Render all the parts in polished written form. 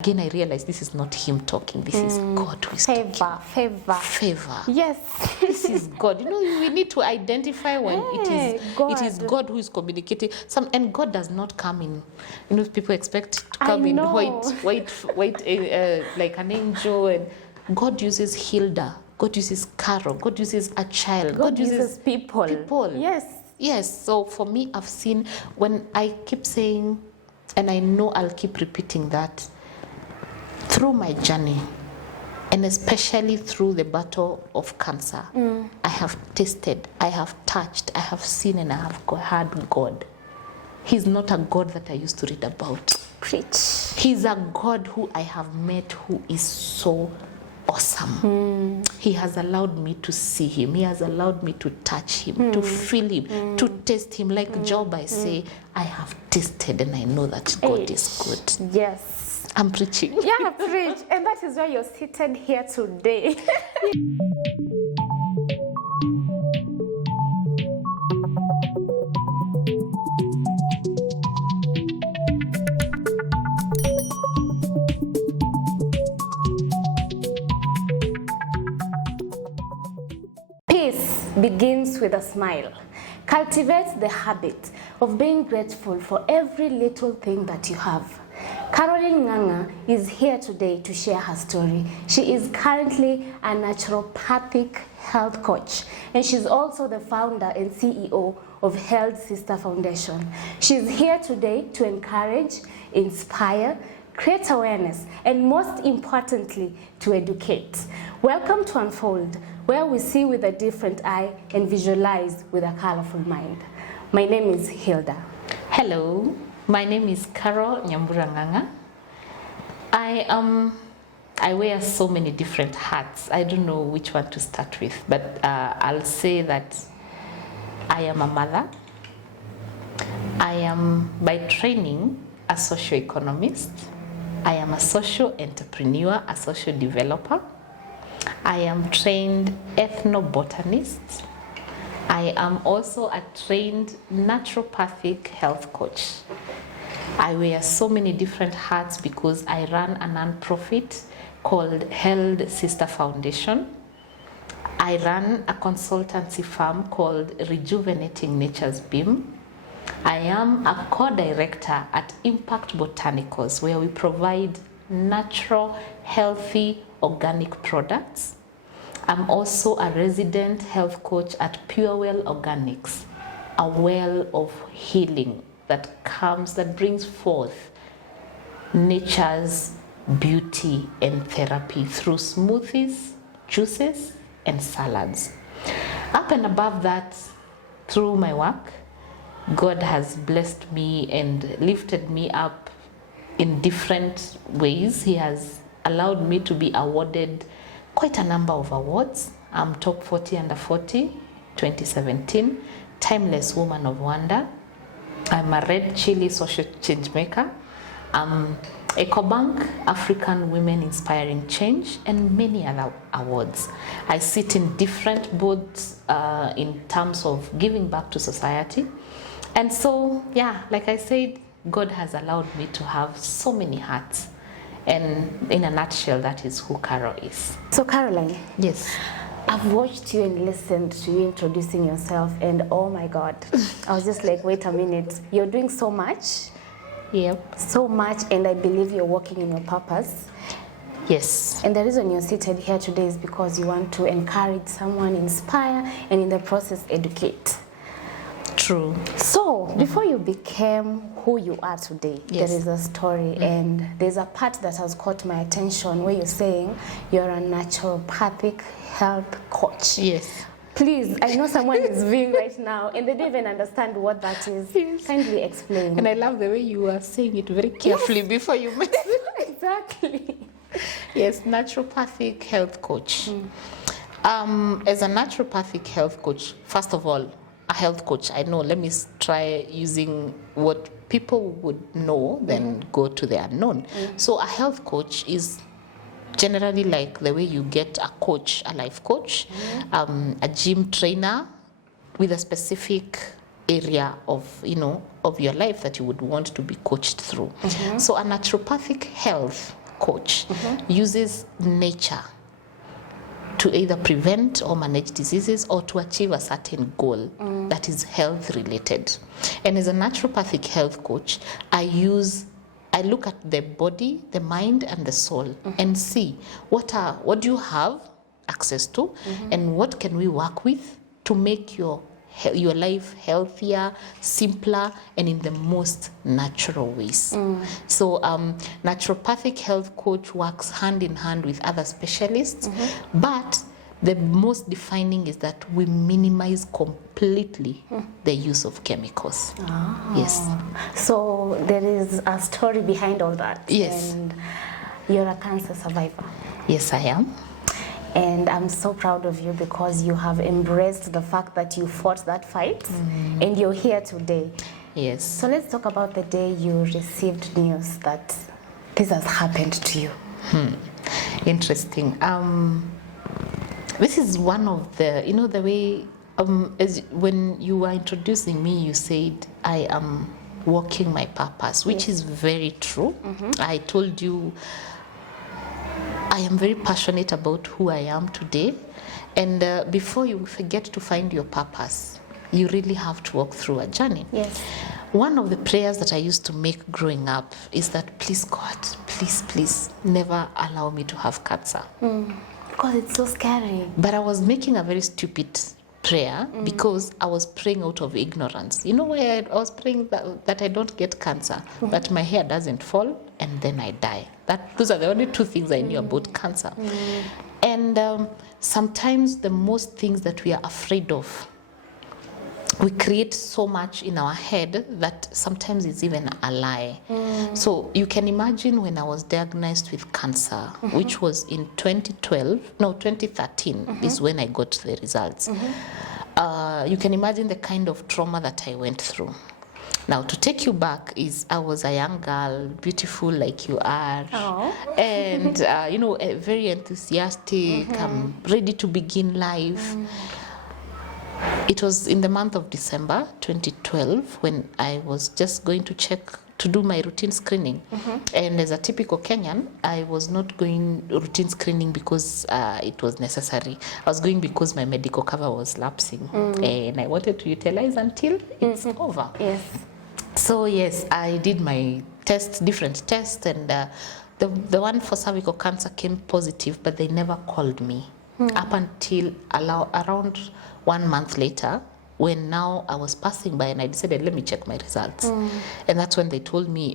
Again, I realized this is not him talking. This is God who is talking. Favor. Yes. This is God. You know, we need to identify when it is God who is communicating. And God does not come in, you know, people expect to come in white, like an angel. And God uses Hildah. God uses Carol. God uses a child. God uses people. Yes. So for me, I've seen, when I keep saying, and I know I'll keep repeating that, through my journey, and especially through the battle of cancer, I have tasted, I have touched, I have seen, and I have heard God. He's not a God that I used to read about. Preach. He's a God who I have met who is so awesome. He has allowed me to see him. He has allowed me to touch him, to feel him, to taste him. Like Job, I say, I have tasted and I know that God is good. Yes. I'm preaching. Yeah, preach. And that is why you're seated here today. Peace begins with a smile. Cultivate the habit of being grateful for every little thing that you have. Carolyne Nganga is here today to share her story. She is currently a naturopathic health coach, and she's also the founder and CEO of Health Sister Foundation. She's here today to encourage, inspire, create awareness, and most importantly, to educate. Welcome to Unfold, where we see with a different eye and visualize with a colorful mind. My name is Hildah. Hello. My name is Carolyne Nganga. I wear so many different hats. I don't know which one to start with, but I'll say that I am a mother. I am by training a socioeconomist. I am a social entrepreneur, a social developer. I am trained ethnobotanist. I am also a trained naturopathic health coach. I wear so many different hats because I run a non-profit called Health Sister Foundation. I run a consultancy firm called Rejuvenating Nature's Beam. I am a co-director at Impact Botanicals, where we provide natural, healthy, organic products. I'm also a resident health coach at Pure Well Organics, a well of healing that brings forth nature's beauty and therapy through smoothies, juices, and salads. Up and above that, through my work, God has blessed me and lifted me up in different ways. He has allowed me to be awarded quite a number of awards. I'm Top 40 Under 40, 2017, Timeless Woman of Wonder. I'm a Red Chili Social Change Maker. I'm EcoBank, African Women Inspiring Change, and many other awards. I sit in different boards in terms of giving back to society. And so, yeah, like I said, God has allowed me to have so many hats. And in a nutshell, that is who Carol is. So Carolyne. Yes. I've watched you and listened to you introducing yourself, and oh my God, I was just like, wait a minute, you're doing so much. Yep. So much, and I believe you're working in your purpose. Yes. And the reason you're seated here today is because you want to encourage someone, inspire, and in the process, educate. True. So, before you became who you are today, yes, there is a story, and there's a part that has caught my attention where you're saying you're a naturopathic health coach. Yes. Please, I know someone is viewing right now and they don't even understand what that is. Yes. Kindly explain. And I love the way you are saying it very carefully before you mention it. Exactly. Yes, naturopathic health coach. As a naturopathic health coach, first of all, a health coach, I know, let me try using what people would know, then go to the unknown. So a health coach is generally like the way you get a coach, a life coach, a gym trainer with a specific area of, of your life that you would want to be coached through. So a naturopathic health coach uses nature to either prevent or manage diseases or to achieve a certain goal that is health related. And as a naturopathic health coach, I look at the body, the mind, and the soul and see what do you have access to and what can we work with to make your life healthier, simpler, and in the most natural ways. So naturopathic health coach works hand in hand with other specialists, but the most defining is that we minimize completely the use of chemicals. Yes. So there is a story behind all that. Yes. And you're a cancer survivor. Yes, I am. And I'm so proud of you because you have embraced the fact that you fought that fight and you're here today. Yes. So let's talk about the day you received news that this has happened to you. Interesting. This is one of the, the way, when you were introducing me, you said, I am walking my purpose, which is very true. I told you, I am very passionate about who I am today. And before you forget to find your purpose, you really have to walk through a journey. Yes. One of the prayers that I used to make growing up is that, please God, please never allow me to have cancer. Because it's so scary. But I was making a very stupid prayer because I was praying out of ignorance. You know why I was praying that I don't get cancer, that my hair doesn't fall, and then I die. Those are the only two things I knew about cancer. And sometimes the most things that we are afraid of, we create so much in our head that sometimes it's even a lie. So you can imagine when I was diagnosed with cancer, which was in 2013 is when I got the results. You can imagine the kind of trauma that I went through. Now, to take you back is I was a young girl, beautiful like you are, and very enthusiastic, I'm ready to begin life. It was in the month of December 2012 when I was just going to do my routine screening. And as a typical Kenyan, I was not going routine screening because it was necessary. I was going because my medical cover was lapsing. And I wanted to utilize until it's over. Yes. So yes, I did my different tests, and the one for cervical cancer came positive, but they never called me up until around 1 month later, when now I was passing by and I decided, let me check my results. And that's when they told me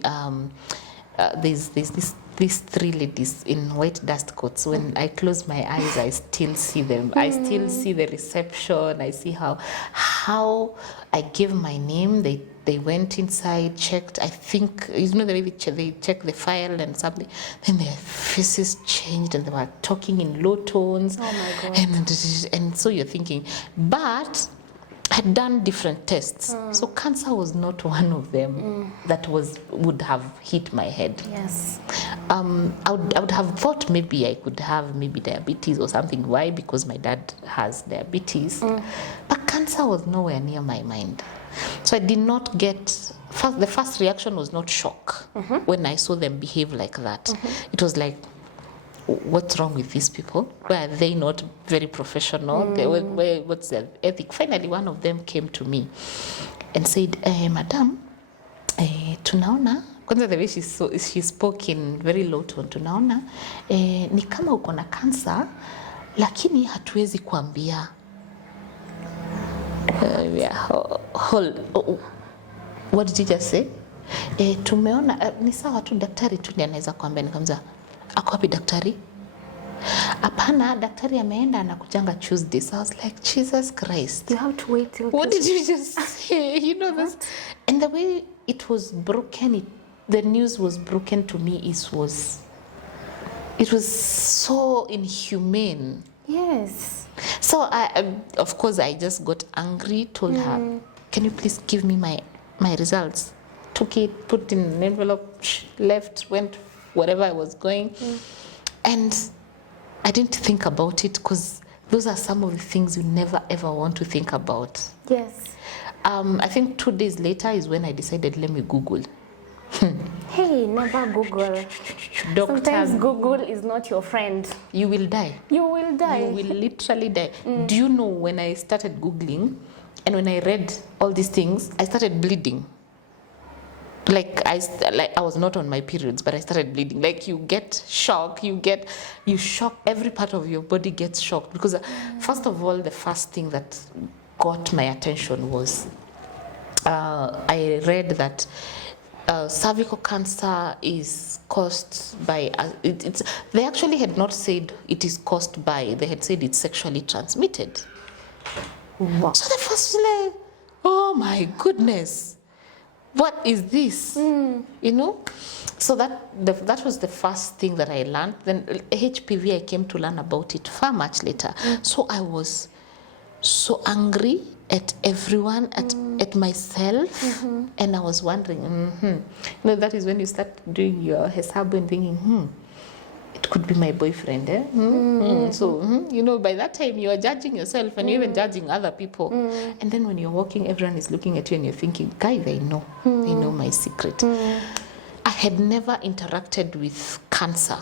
there's these three ladies in white dust coats. When I close my eyes, I still see them. I still see the reception. I see how I gave my name. They went inside, checked. I think, the way they check the file and something. Then their faces changed and they were talking in low tones. Oh my God. And so you're thinking, but I had done different tests. So cancer was not one of them that would have hit my head. Yes. I would have thought maybe I could have diabetes or something. Why? Because my dad has diabetes. But cancer was nowhere near my mind. So I did not get, the first reaction was not shock when I saw them behave like that. It was like, what's wrong with these people? Why are they not very professional? What's their ethic? Finally, one of them came to me and said, Madam, tunaona, kwanza the way she spoke in very low tone, tunaona, ni kama uko na cancer, lakini hatuwezi kuambia. What did you just say? Tumeona, ni sawa tu daktari tu ndiye anaweza kuambia. Nikamwambia, ako wapi daktari? Hapana, daktari ameenda anakujanga Tuesday. So I was like, Jesus Christ. You have to wait till What did you just say? This. And the way it was broken, the news was broken to me, it was so inhumane. Yes. So of course I just got angry, told her, can you please give me my results? Took it, put it in an envelope, left, went wherever I was going. And I didn't think about it because those are some of the things you never ever want to think about. Yes. I think 2 days later is when I decided, let me Google. Hey, never Google. Sometimes Google is not your friend. You will die. You will die. You will literally die. Do you know, when I started Googling and when I read all these things, I started bleeding. Like I was not on my periods, but I started bleeding. Like you get shock, you shock, every part of your body gets shocked. Because first of all, the first thing that got my attention was I read that cervical cancer is caused by, they actually had not said it is caused by, they had said it's sexually transmitted. Wow. So the first was like, oh my goodness, what is this? You know? So that was the first thing that I learned. Then HPV, I came to learn about it far much later. So I was so angry at everyone, at myself, and I was wondering, you know, that is when you start doing your hesabu and thinking, it could be my boyfriend, eh? So, you know, by that time you are judging yourself and you're even judging other people. And then when you're walking, everyone is looking at you and you're thinking, guy, they know my secret. I had never interacted with cancer.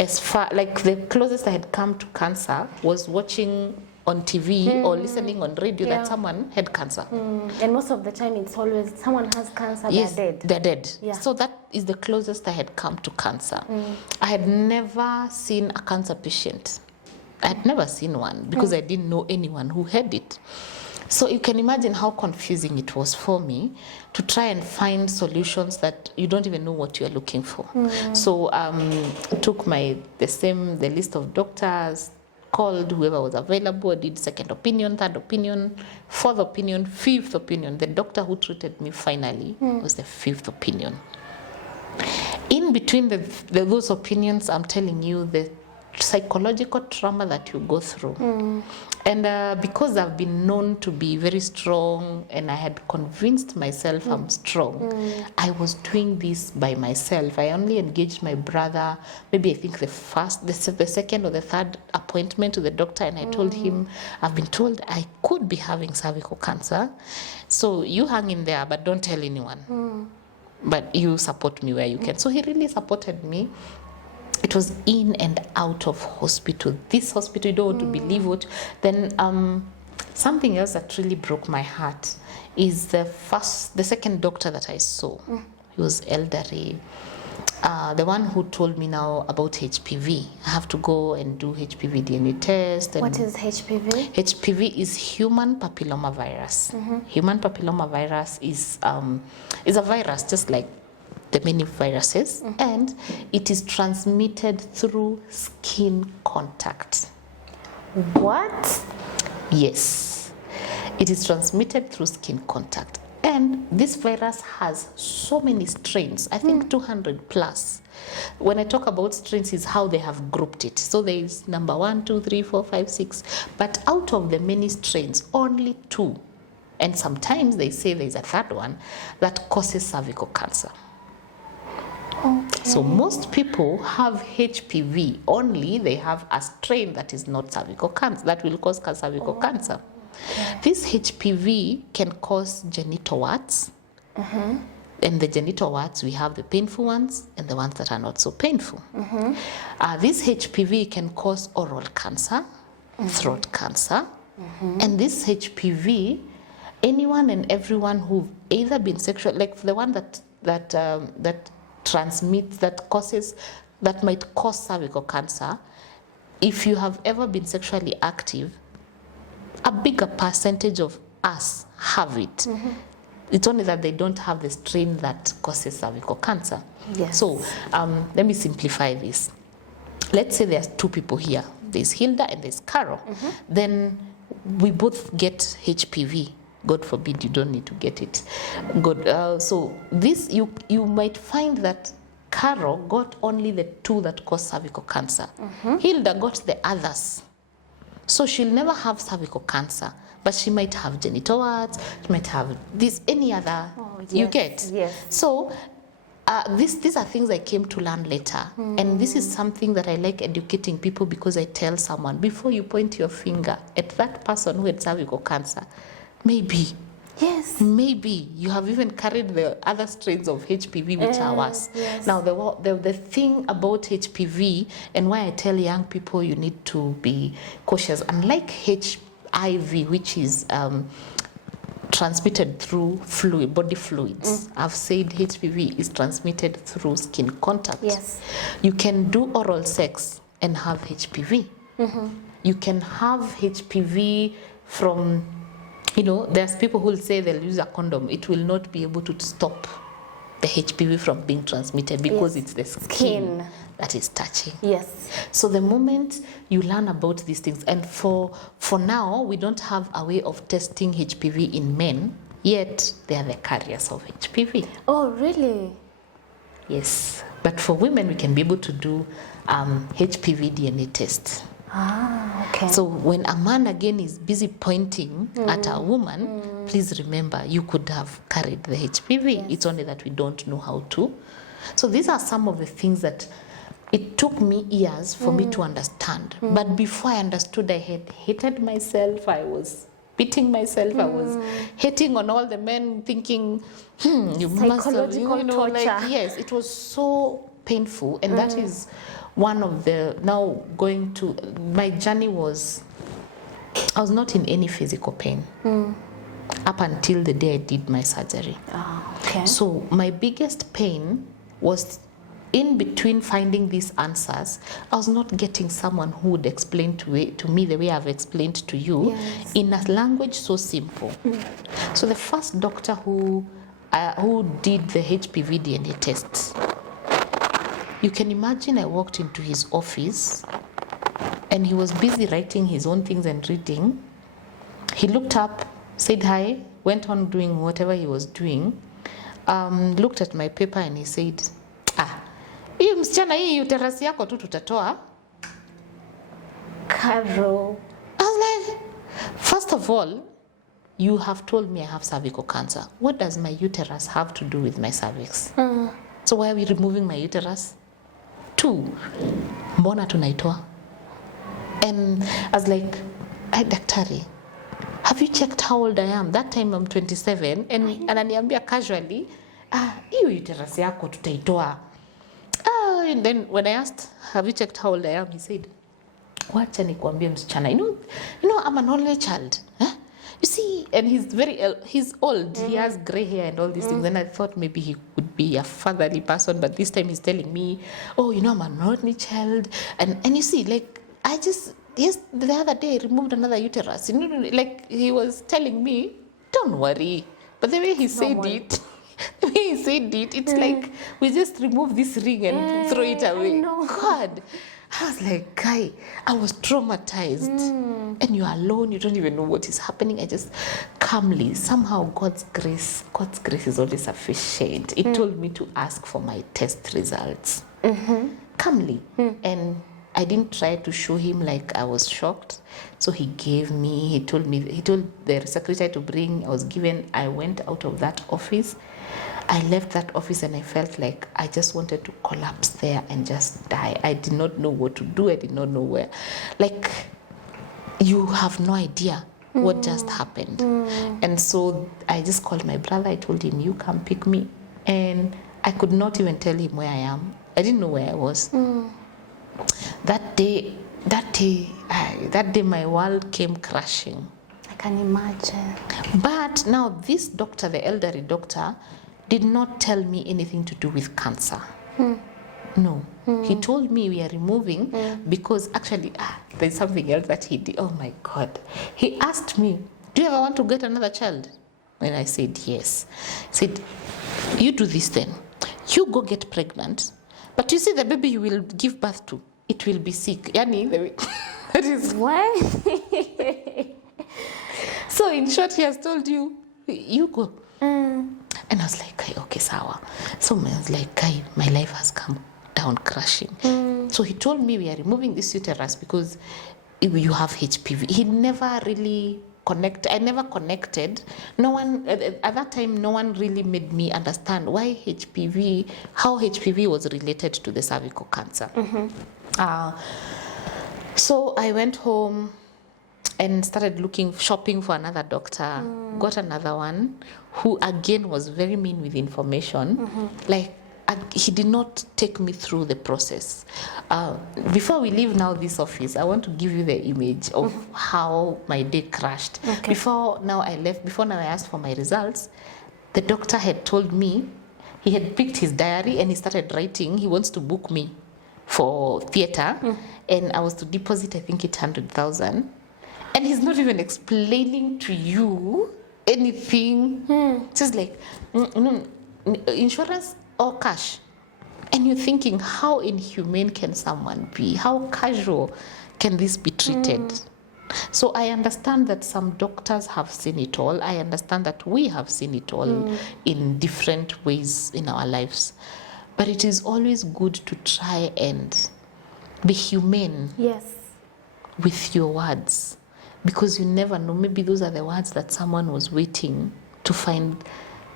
As far, like the closest I had come to cancer was watching on TV or listening on radio that someone had cancer. And most of the time it's always someone has cancer, yes, they're dead. They're dead. Yeah. So that is the closest I had come to cancer. I had never seen a cancer patient. I had never seen one because I didn't know anyone who had it. So you can imagine how confusing it was for me to try and find solutions that you don't even know what you are looking for. So took the list of doctors, called whoever was available, did second opinion, third opinion, fourth opinion, fifth opinion. The doctor who treated me finally was the fifth opinion. In between those opinions, I'm telling you, the psychological trauma that you go through. And because I've been known to be very strong and I had convinced myself I'm strong, I was doing this by myself. I only engaged my brother, maybe I think the second or the third appointment to the doctor, and I told him, I've been told I could be having cervical cancer. So you hang in there, but don't tell anyone. But you support me where you can. So he really supported me. It was in and out of hospital. This hospital, you don't want to believe what. Then something else that really broke my heart is the second doctor that I saw. He was elderly. The one who told me now about HPV. I have to go and do HPV DNA test. And what is HPV? HPV is human papillomavirus. Human papillomavirus is a virus just like the many viruses, and it is transmitted through skin contact. What? Yes, it is transmitted through skin contact. And this virus has so many strains, I think 200 plus. When I talk about strains, is how they have grouped it. So there is number 1, 2, 3, 4, 5, 6. But out of the many strains, only 2, and sometimes they say there's a third one, that causes cervical cancer. So most people have HPV, only they have a strain that is not cervical cancer, that will cause cervical cancer. This HPV can cause genital warts. And the genital warts, we have the painful ones and the ones that are not so painful. This HPV can cause oral cancer, throat cancer. And this HPV, anyone and everyone who've either been sexual, like the one that transmits, that might cause cervical cancer, if you have ever been sexually active, a bigger percentage of us have it. It's only that they don't have the strain that causes cervical cancer. Yes. So let me simplify this. Let's say there's 2 people here. There's Hilda and there's Carol. Then we both get HPV. God forbid you don't need to get it. So this, you might find that Carol got only the 2 that cause cervical cancer. Hilda got the others. So she'll never have cervical cancer, but she might have genital warts, she might have any other, you get? Yes. So these are things I came to learn later. And this is something that I like educating people, because I tell someone, before you point your finger at that person who had cervical cancer, maybe Yes. Maybe you have even carried the other strains of HPV which are worse. Yes. Now, the thing about HPV and why I tell young people you need to be cautious, unlike HIV, which is transmitted through body fluids. I've said HPV is transmitted through skin contact. Yes. You can do oral sex and have HPV. You can have HPV from, there's people who will say they'll use a condom. It will not be able to stop the HPV from being transmitted because it's the skin that is touching. Yes. So the moment you learn about these things, and for now, we don't have a way of testing HPV in men, yet they are the carriers of HPV. Oh, really? Yes. But for women, we can be able to do HPV DNA tests. Ah, okay. So when a man again is busy pointing at a woman, please remember you could have carried the HPV. Yes. It's only that we don't know how to. So these are some of the things that it took me years for me to understand. But before I understood, I had hated myself. I was beating myself. I was hating on all the men, thinking, you must have, torture. Yes, it was so painful. And that is one of the, now going to, my journey was, I was not in any physical pain up until the day I did my surgery. Oh, okay. So my biggest pain was in between finding these answers. I was not getting someone who would explain to me the way I've explained to you, in a language so simple. So the first doctor who did the HPV DNA tests, you can imagine I walked into his office and he was busy writing his own things and reading. He looked up, said hi, went on doing whatever he was doing, looked at my paper and he said, hii msichana hii uterus yako tu tutatoa. Carol. I was like, first of all, you have told me I have cervical cancer. What does my uterus have to do with my cervix? So why are we removing my uterus? 2, mbona tunaitoa? And I was like, hey, daktari, have you checked how old I am? That time I'm 27 and ananiambia casually, hiyo uterus yako tutaitoa. And then when I asked, have you checked how old I am? He said, wacha nikuambie msichana. You know, I'm an only child. Huh? You see, and he's old. He has gray hair and all these things. And I thought maybe he would be a fatherly person, but this time he's telling me, I'm an only child. And you see, like, the other day I removed another uterus. Like he was telling me, don't worry. But the way he said it, it's like we just remove this ring and throw it away. God, I was like, guy, I was traumatized. And you're alone, you don't even know what is happening. I just calmly, somehow God's grace is always sufficient. It told me to ask for my test results. Calmly. And I didn't try to show him like I was shocked. So he told the secretary to bring, I went out of that office. I left that office and I felt like I just wanted to collapse there and just die. I did not know what to do. I did not know where. Like, you have no idea what just happened. And so I just called my brother. I told him, you come pick me. And I could not even tell him where I am. I didn't know where I was. That day, my world came crashing. I can imagine. But now this doctor, the elderly doctor, did not tell me anything to do with cancer. No. He told me we are removing because actually there's something else that he did. Oh my God. He asked me, do you ever want to get another child? And I said, yes. He said, you do this then. You go get pregnant. But you see the baby you will give birth to, it will be sick. Yani, that is why. So in short, he has told you, you go. And I was like, okay, sawa. So I was like, my life has come down crashing. So he told me we are removing this uterus because you have HPV. He never really connected. I never connected. No one, at that time, no one really made me understand why how HPV was related to the cervical cancer. So I went home and started shopping for another doctor. Got another one who again was very mean with information. Like, he did not take me through the process. Before we leave now this office, I want to give you the image of how my day crashed. Before now I asked for my results, the doctor had told me, he had picked his diary and he started writing, he wants to book me for theater, and I was to deposit, I think, 800,000. And he's not even explaining to you anything. Just like, insurance or cash. And you're thinking, how inhumane can someone be? How casual can this be treated? So I understand that some doctors have seen it all. I understand that we have seen it all in different ways in our lives. But it is always good to try and be humane with your words. Because you never know, maybe those are the words that someone was waiting to find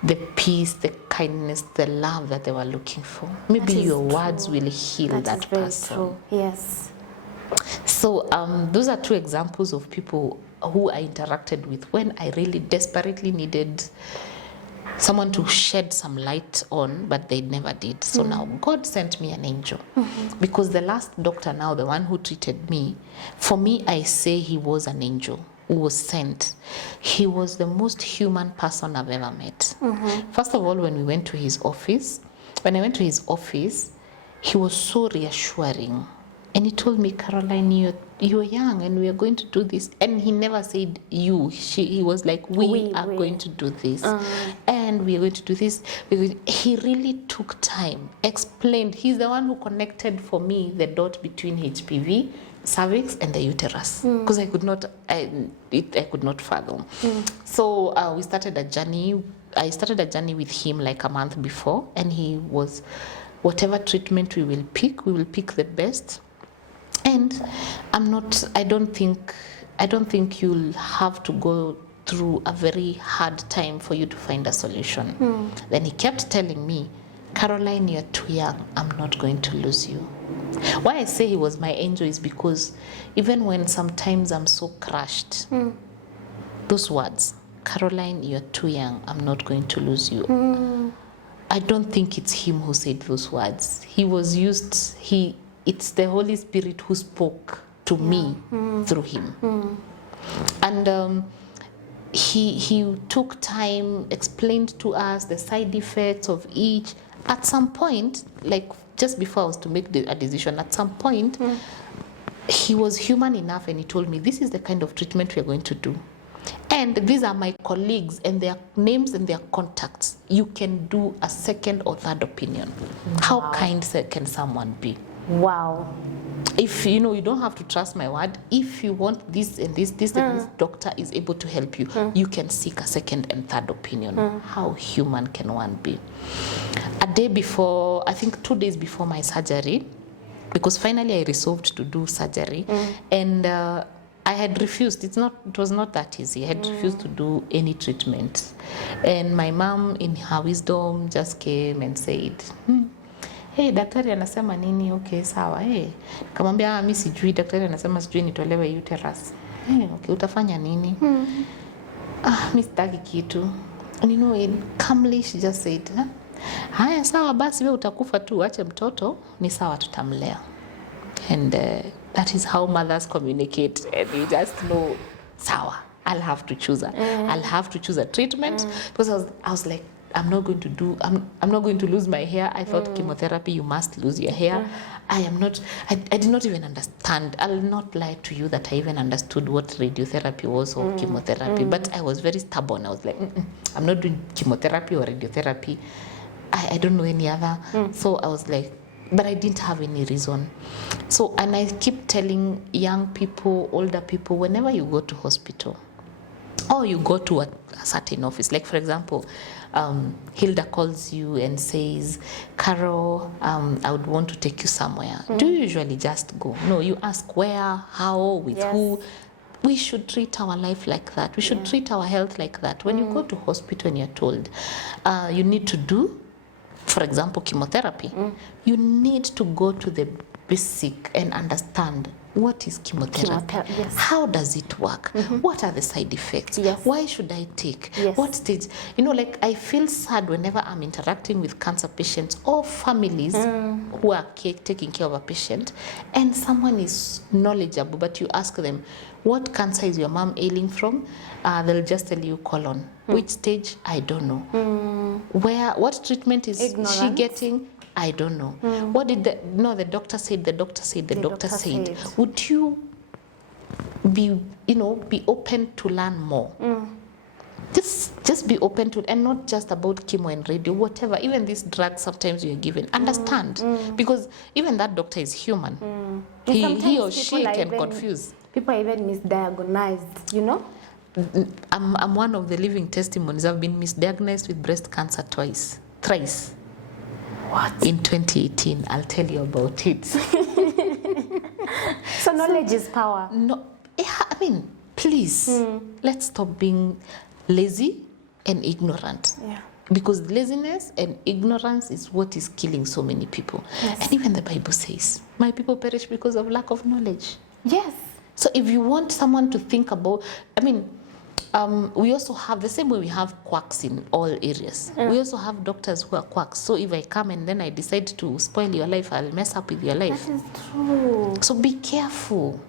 the peace, the kindness, the love that they were looking for. Maybe your words will heal that person. True. Yes. So those are two examples of people who I interacted with when I really desperately needed someone to shed some light on, but they never did. So now God sent me an angel. Because the last doctor now, the one who treated me, for me, I say he was an angel who was sent. He was the most human person I've ever met. First of all, when I went to his office, he was so reassuring. And he told me, Carolyne, you're young and we are going to do this. And he never said you. He was like, we are going to do this. And we are going to do this. He really took time, explained. He's the one who connected for me the dot between HPV, cervix, and the uterus. Because I could not fathom. So we started a journey. I started a journey with him like a month before. And he was, whatever treatment we will pick the best. And I don't think you'll have to go through a very hard time for you to find a solution. Then he kept telling me, Carolyne, you're too young. I'm not going to lose you. Why I say he was my angel is because even when sometimes I'm so crushed, those words, Carolyne, you're too young. I'm not going to lose you. I don't think it's him who said those words. It's the Holy Spirit who spoke to me through him. And he took time, explained to us the side effects of each. At some point, like just before I was to make a decision, at some point, he was human enough and he told me, this is the kind of treatment we are going to do. And these are my colleagues and their names and their contacts. You can do a second or third opinion. Wow. How kind can someone be? Wow. If you don't have to trust my word. If you want this and this, this doctor is able to help you, you can seek a second and third opinion. How human can one be? A day before, I think 2 days before my surgery, because finally I resolved to do surgery, and I had refused. It was not that easy. I had refused to do any treatment. And my mom, in her wisdom, just came and said, hey, daktari anasema nini? Okay, sawa. Hey, kamwambia mimi sijui, daktari anasema sijui nitolewe uterus. Hey, okay, utafanya nini? Mimi sitaki kitu. And in calmly she just said, haya sawa basi wewe utakufa tu, ache mtoto, ni sawa tutamlea. And that is how mothers communicate, and you just know, sawa, I'll have to choose a treatment, because I was like, I'm not going to lose my hair. I thought chemotherapy, you must lose your hair. I did not even understand. I'll not lie to you that I even understood what radiotherapy was or chemotherapy, but I was very stubborn. I was like, I'm not doing chemotherapy or radiotherapy. I don't know any other. So I was like, but I didn't have any reason. So, and I keep telling young people, older people, whenever you go to hospital, or you go to a certain office, like for example, Hildah calls you and says, Carol, I would want to take you somewhere. Do you usually just go? No, you ask where, how, with who. We should treat our life like that. We should treat our health like that. When you go to hospital and you're told you need to do, for example, chemotherapy, you need to go to the basic and understand what is chemotherapy. Yes. How does it work? What are the side effects? Yes. Why should I take? Yes. What stage? You know, like I feel sad whenever I'm interacting with cancer patients or families who are taking care of a patient, and someone is knowledgeable, but you ask them, what cancer is your mom ailing from? They'll just tell you colon. Which stage? I don't know. What treatment is she getting? I don't know. What did the doctor said, the doctor said, the doctor said. Would you be open to learn more? Just be open to it, and not just about chemo and radio, whatever. Even these drugs sometimes you're given. Understand. Because even that doctor is human. He or she can confuse. People are even misdiagnosed, you know? I'm one of the living testimonies. I've been misdiagnosed with breast cancer thrice. What? In 2018, I'll tell you about it. So knowledge is power. No, I mean, please, let's stop being lazy and ignorant. Yeah. Because laziness and ignorance is what is killing so many people. Yes. And even the Bible says, my people perish because of lack of knowledge. Yes. So if you want someone to think about, we also have, the same way we have quacks in all areas. We also have doctors who are quacks. So if I come and then I decide to spoil your life, I'll mess up with your life. That is true. So be careful.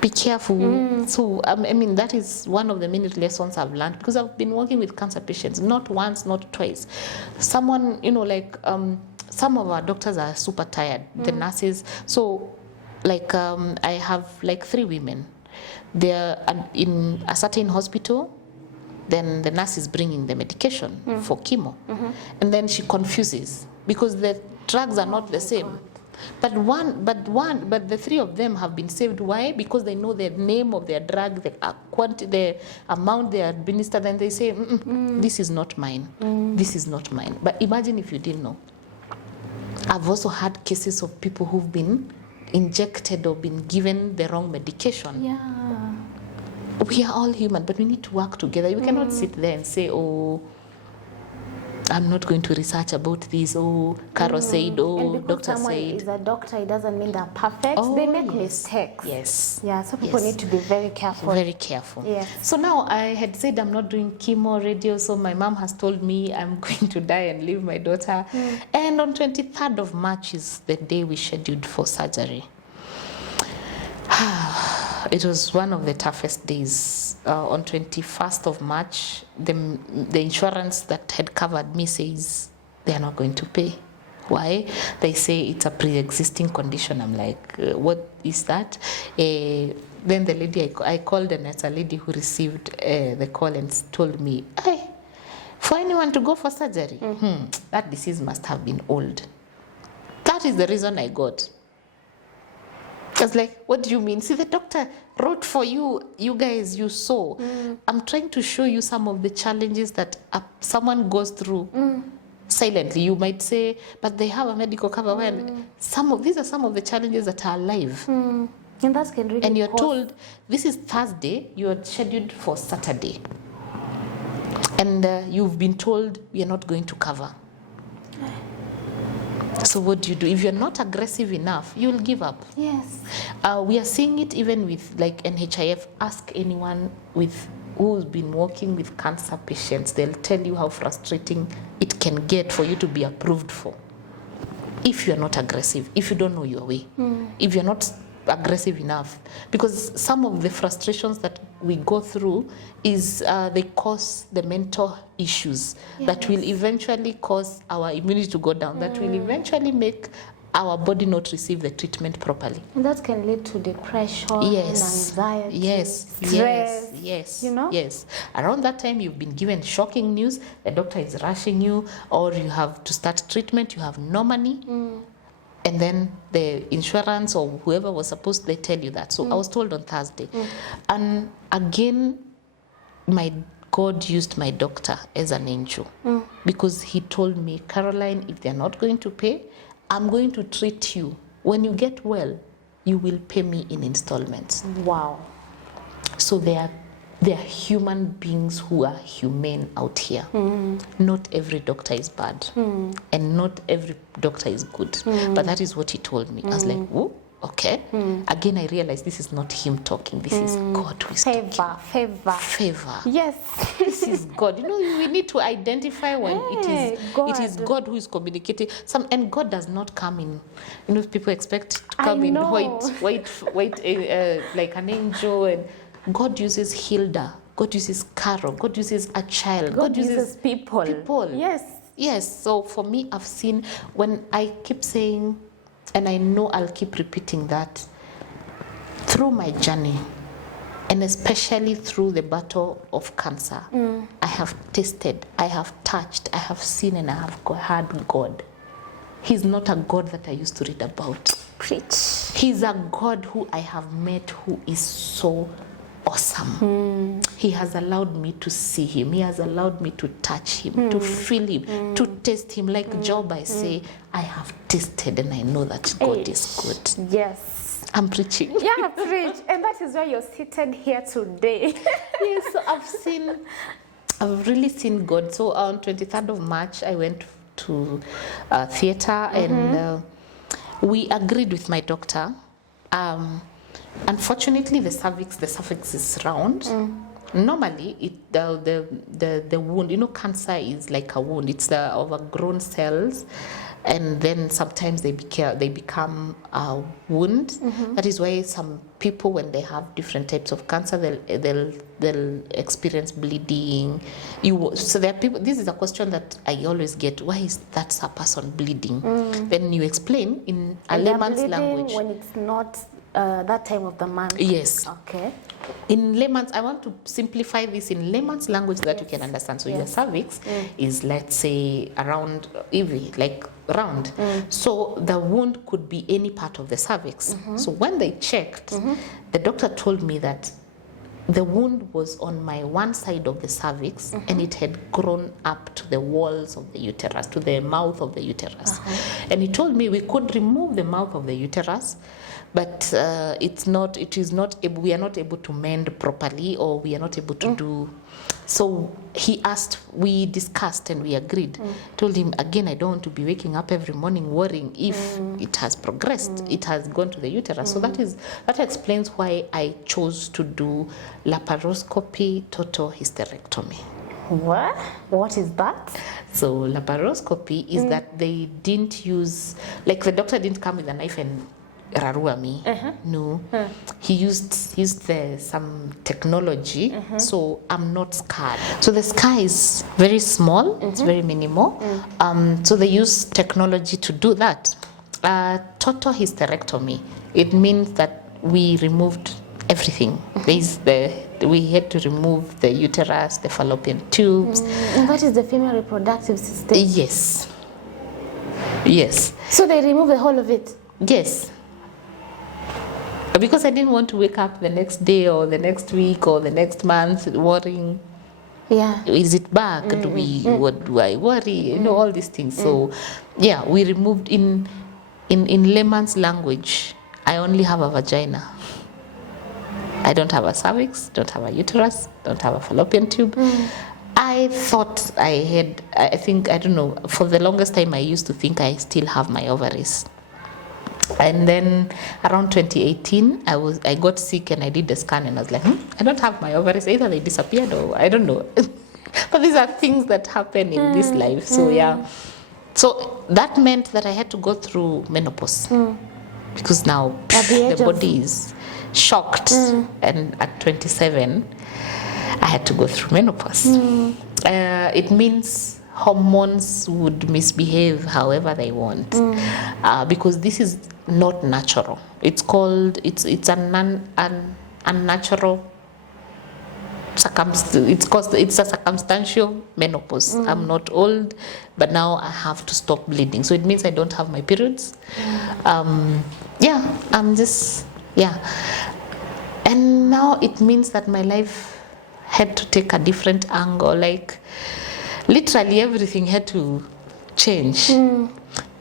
Be careful. So, that is one of the many lessons I've learned, because I've been working with cancer patients, not once, not twice. Someone, some of our doctors are super tired, the nurses. So, I have 3 women. They're in a certain hospital, then the nurse is bringing the medication for chemo. And then she confuses because the drugs are not the same. But the 3 of them have been saved. Why? Because they know the name of their drug, the amount they administer, and they say, this is not mine. This is not mine. But imagine if you didn't know. I've also had cases of people who've been injected or been given the wrong medication. Yeah. We are all human, but we need to work together. You cannot sit there and say, oh, I'm not going to research about this. Oh, Caro said, oh, doctor said. And because someone is a doctor, it doesn't mean they're perfect. They make mistakes. Yes. Yeah, so people need to be very careful. Very careful. Yes. So now I had said I'm not doing chemo, radio, so my mom has told me I'm going to die and leave my daughter. And on 23rd of March is the day we scheduled for surgery. It was one of the toughest days. On 21st of March, the insurance that had covered me says they are not going to pay. Why? They say it's a pre-existing condition. I'm like, what is that? Then the lady, I called, and it's a lady who received the call and told me, hey, for anyone to go for surgery, that disease must have been old. That is the reason I got. I was like, what do you mean? See, the doctor wrote for you, you guys, you saw. I'm trying to show you some of the challenges that someone goes through silently. You might say, but they have a medical cover. Well, these are some of the challenges that are alive. And that can really and you're told, this is Thursday, you're scheduled for Saturday. And you've been told you're not going to cover. So what do you do? If you're not aggressive enough, you'll give up. Yes. We are seeing it even with NHIF. Ask anyone who's been working with cancer patients. They'll tell you how frustrating it can get for you to be approved for. If you're not aggressive, if you don't know your way, if you're not aggressive enough, because some of the frustrations that we go through is they cause the mental issues that will eventually cause our immunity to go down, that will eventually make our body not receive the treatment properly. And that can lead to depression and anxiety, stress. Yes. You know? Yes. Around that time, you've been given shocking news, the doctor is rushing you, or you have to start treatment, you have no money. And then the insurance or whoever was supposed, they tell you that. So I was told on Thursday. And again, God used my doctor as an angel. Because he told me, Carolyne, if they're not going to pay, I'm going to treat you. When you get well, you will pay me in installments. Wow. So they are there are human beings who are humane out here. Not every doctor is bad, and not every doctor is good. But that is what he told me. I was like, oh, okay. Again, I realized this is not him talking. This is God who is talking. Favor. Yes. This is God. You know, we need to identify when it is God who is communicating. And God does not come in. You know, people expect to come in white, like an angel. And God uses Hildah. God uses Carol. God uses a child. God uses people. Yes. So for me, I've seen, when I keep saying, and I know I'll keep repeating that, through my journey, and especially through the battle of cancer, I have tasted, I have touched, I have seen, and I have heard God. He's not a God that I used to read about. Preach. He's a God who I have met who is so awesome. He has allowed me to see him. He has allowed me to touch him, to feel him, to taste him. Like Job, I say, I have tasted and I know that God is good. Yes. I'm preaching. Yeah, preach. And that is why you're seated here today. Yes, so I've really seen God. So on 23rd of March, I went to theater and we agreed with my doctor. Unfortunately, the cervix is round. Normally, the wound, you know, cancer is like a wound. It's the overgrown cells, and then sometimes they become a wound. That is why some people, when they have different types of cancer, they'll experience bleeding. So there are people. This is a question that I always get: why is that person bleeding? Then you explain in a layman's language. When it's not that time of the month. Yes. Okay. In layman's, I want to simplify this in layman's language that you can understand. So your cervix is, let's say, around like round. So the wound could be any part of the cervix. So when they checked, the doctor told me that the wound was on my one side of the cervix and it had grown up to the walls of the uterus, to the mouth of the uterus. And he told me we could remove the mouth of the uterus, but we are not able to mend properly, or we are not able to do. So we discussed and we agreed. Told him, again, I don't want to be waking up every morning worrying if it has progressed, it has gone to the uterus. So that explains why I chose to do laparoscopy total hysterectomy. What is that? So laparoscopy is that they didn't use, like the doctor didn't come with a knife and rarua me. No, he used some technology, so I'm not scarred. So the scar is very small, it's very minimal. So they use technology to do that. Total hysterectomy, it means that we removed everything. We had to remove the uterus, the fallopian tubes. And that is the female reproductive system? Yes. So they remove the whole of it? Yes. Because I didn't want to wake up the next day or the next week or the next month worrying. Yeah. Is it back? What do I worry? You know, all these things. So, yeah, we removed in layman's language, I only have a vagina. I don't have a cervix, don't have a uterus, don't have a fallopian tube. I thought I don't know, for the longest time I used to think I still have my ovaries. And then around 2018, I got sick and I did the scan and I was like, I don't have my ovaries. Either they disappeared or I don't know. But these are things that happen in this life. So yeah. So that meant that I had to go through menopause. Because now the body is shocked. And at 27, I had to go through menopause. It means hormones would misbehave however they want, because this is not natural. It's unnatural it's a circumstantial menopause. I'm not old, but now I have to stop bleeding. So it means I don't have my periods. And now it means that my life had to take a different angle. Like literally everything had to change.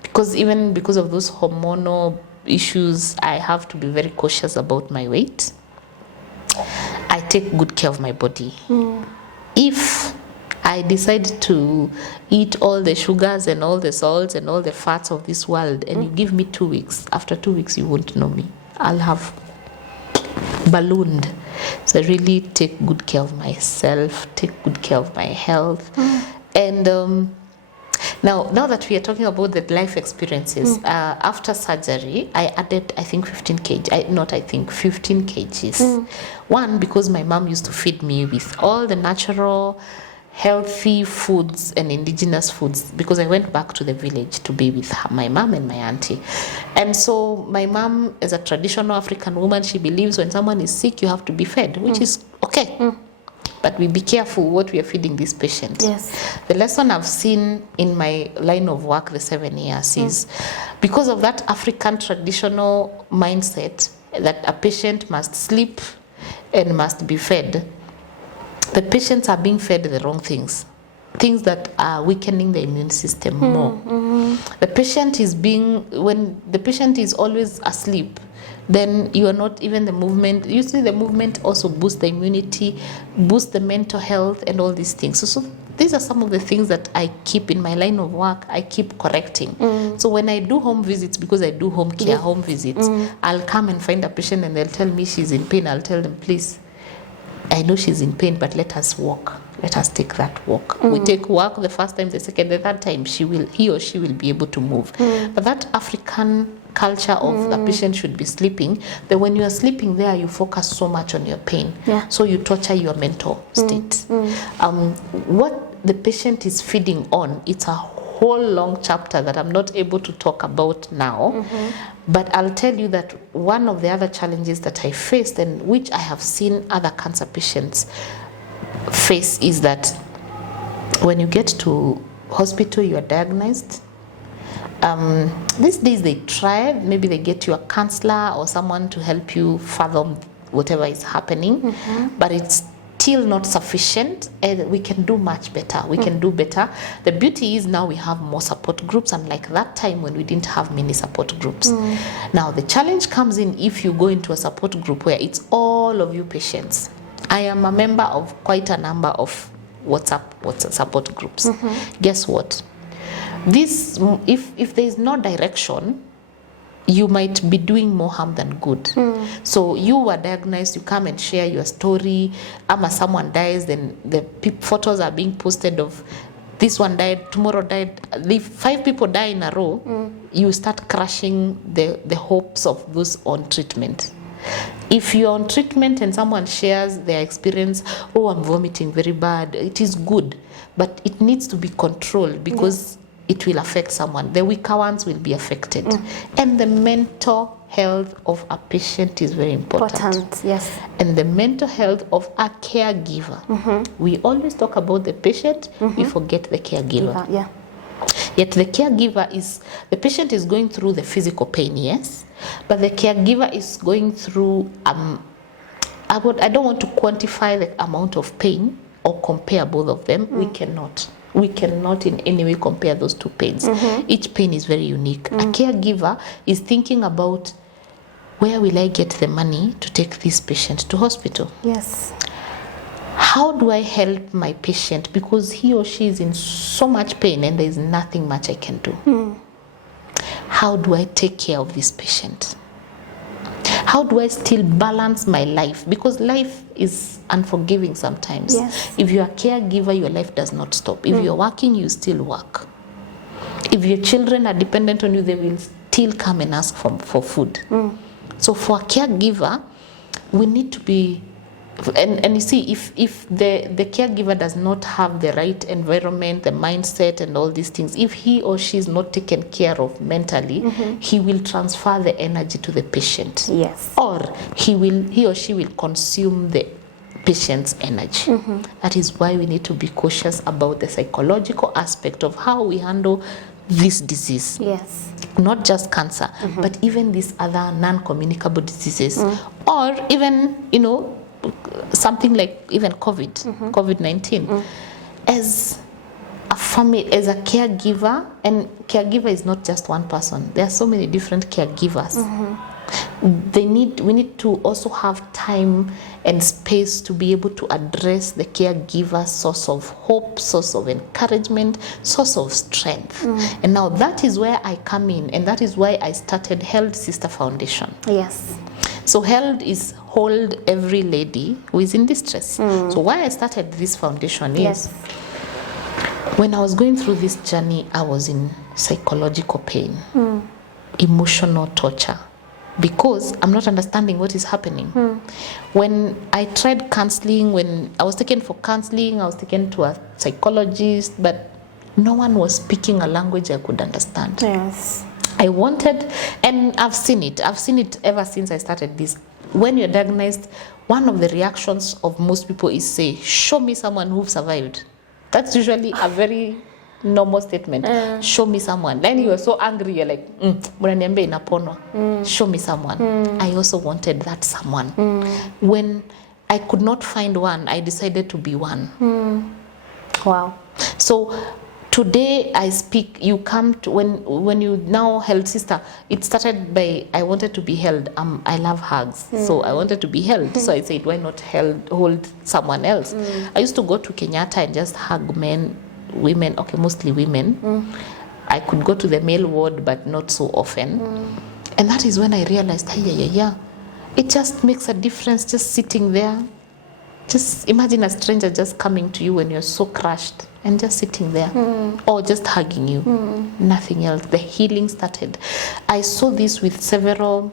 Because even because of those hormonal issues, I have to be very cautious about my weight. I take good care of my body. If I decide to eat all the sugars and all the salts and all the fats of this world, and you give me 2 weeks, after 2 weeks you won't know me. I'll have ballooned. So I really take good care of myself, take good care of my health. And now that we are talking about the life experiences, after surgery, I added, I think, 15 kg, 15 kgs. One, because my mom used to feed me with all the natural, healthy foods and indigenous foods, because I went back to the village to be with my mom and my auntie. And so my mom, as a traditional African woman, she believes when someone is sick, you have to be fed, which is okay. But we be careful what we are feeding this patient. Yes. The lesson I've seen in my line of work, the 7 years, is because of that African traditional mindset that a patient must sleep and must be fed, the patients are being fed the wrong things that are weakening the immune system more. The patient is when the patient is always asleep, then you are not even the movement. Usually the movement also boosts the immunity, boosts the mental health and all these things. So these are some of the things that I keep in my line of work, I keep correcting. So when I do home visits, because I do home care, home visits, I'll come and find a patient and they'll tell me she's in pain. I'll tell them, please, I know she's in pain, but let us walk. Let us take that walk. We take walk the first time, the second, the third time, he or she will be able to move. But that African culture of the patient should be sleeping, that when you are sleeping there, you focus so much on your pain. Yeah. So you torture your mental state. What the patient is feeding on, it's a whole long chapter that I'm not able to talk about now. But I'll tell you that one of the other challenges that I faced, and which I have seen other cancer patients face, is that when you get to hospital, you are diagnosed. These days they try, maybe they get you a counselor or someone to help you fathom whatever is happening, but it's still not sufficient, and we can do much better. We can do better. The beauty is now we have more support groups, unlike that time when we didn't have many support groups. Now the challenge comes in if you go into a support group where it's all of you patients. I am a member of quite a number of WhatsApp support groups. Guess what? This, if there is no direction, you might be doing more harm than good. So you were diagnosed, you come and share your story. Someone dies, then the photos are being posted of this one died, tomorrow died. If 5 people die in a row, you start crushing the hopes of those on treatment. If you're on treatment and someone shares their experience, oh, I'm vomiting very bad, it is good, but it needs to be controlled, because it will affect someone. The weaker ones will be affected. And the mental health of a patient is very important. Yes. And the mental health of a caregiver. We always talk about the patient, we forget the caregiver. Yeah. Yet the caregiver the patient is going through the physical pain, yes, but the caregiver is going through, I don't want to quantify the amount of pain or compare both of them. We cannot. We cannot in any way compare those two pains. Each pain is very unique. A caregiver is thinking about, where will I get the money to take this patient to hospital? Yes. How do I help my patient, because he or she is in so much pain and there is nothing much I can do? How do I take care of this patient? How do I still balance my life? Because life is unforgiving sometimes. Yes. If you're a caregiver, your life does not stop. If you're working, you still work. If your children are dependent on you, they will still come and ask for food. So for a caregiver, we need to be, and you see, if the caregiver does not have the right environment, the mindset and all these things, if he or she is not taken care of mentally, he will transfer the energy to the patient. Yes. Or he or she will consume the patient's energy. That is why we need to be cautious about the psychological aspect of how we handle this disease. Yes. Not just cancer, but even these other non-communicable diseases, or even, something like even COVID-19. As a family, as a caregiver, and caregiver is not just one person. There are so many different caregivers. we need to also have time and space to be able to address the caregiver's source of hope, source of encouragement, source of strength. And now that is where I come in, and that is why I started Held Sister Foundation. Yes. So Held is hold every lady who is in distress. So why I started this foundation is when I was going through this journey, I was in psychological pain, emotional torture, because I'm not understanding what is happening. When I tried counseling, when I was taken for counseling, I was taken to a psychologist, but no one was speaking a language I could understand. Yes. I wanted, and I've seen it ever since I started this. When you're diagnosed, one of the reactions of most people is say, show me someone who survived. That's usually a very normal statement. Show me someone. Then you are so angry, you're like, show me someone. I also wanted that someone. When I could not find one, I decided to be one. Wow. So today I speak, you come to, when you now held sister, it started by, I wanted to be held. I love hugs. So I wanted to be held. So I said, why not hold someone else? I used to go to Kenyatta and just hug men, women, okay, mostly women. I could go to the male ward, but not so often. And that is when I realized, it just makes a difference just sitting there. Just imagine a stranger just coming to you when you're so crushed and just sitting there, or just hugging you, nothing else. The healing started. I saw this with several,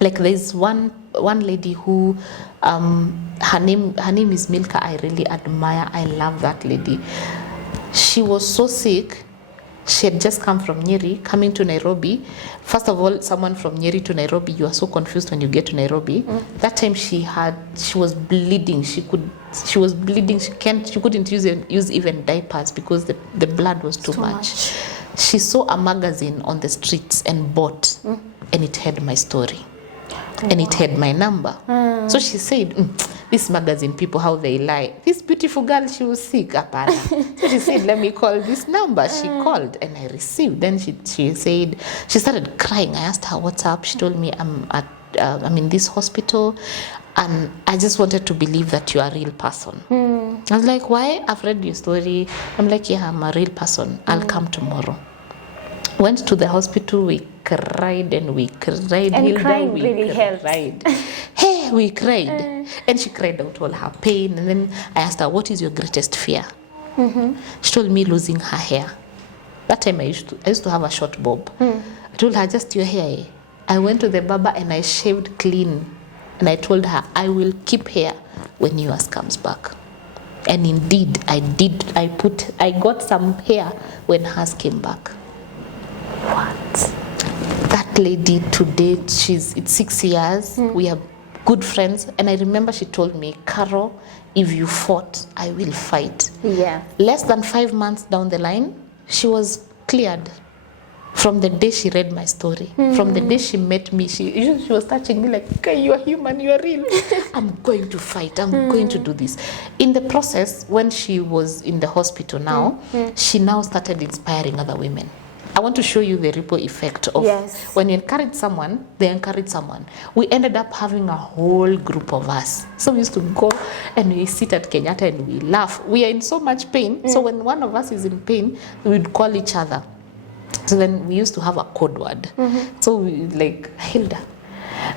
like there's one lady who, her name is Milka. I really admire, I love that lady. She was so sick. She had just come from Nyeri, coming to Nairobi. First of all, someone from Nyeri to Nairobi, you are so confused when you get to Nairobi. That time she was bleeding. She was bleeding. She couldn't use even diapers because the blood was too much. She saw a magazine on the streets and bought, and it had my story. And it had my number. So she said, this magazine, people, how they lie. This beautiful girl, she was sick. So she said, let me call this number. She called and I received. Then she said, she started crying. I asked her, what's up? She told me, I'm in this hospital and I just wanted to believe that you are a real person. I was like, why? I've read your story. I'm like, yeah, I'm a real person. I'll come tomorrow. Went to the hospital, we cried and we cried. And Hildah, crying we really cried. Hey, we cried. And she cried out all her pain. And then I asked her, what is your greatest fear? She told me losing her hair. That time I used to have a short bob. I told her, just your hair. I went to the barber and I shaved clean. And I told her, I will keep hair when yours comes back. And indeed, I did. I got some hair when hers came back. What? That lady today, it's 6 years. We are good friends. And I remember she told me, Carol, if you fought, I will fight. Yeah. Less than 5 months down the line, she was cleared. From the day she read my story, from the day she met me, she was touching me like, okay, you are human, you are real. I'm going to fight, I'm going to do this. In the process, when she was in the hospital now, she now started inspiring other women. I want to show you the ripple effect of when you encourage someone, they encourage someone. We ended up having a whole group of us. So we used to go and we sit at Kenyatta and we laugh. We are in so much pain. So when one of us is in pain, we would call each other. So then we used to have a code word. So we like, Hildah,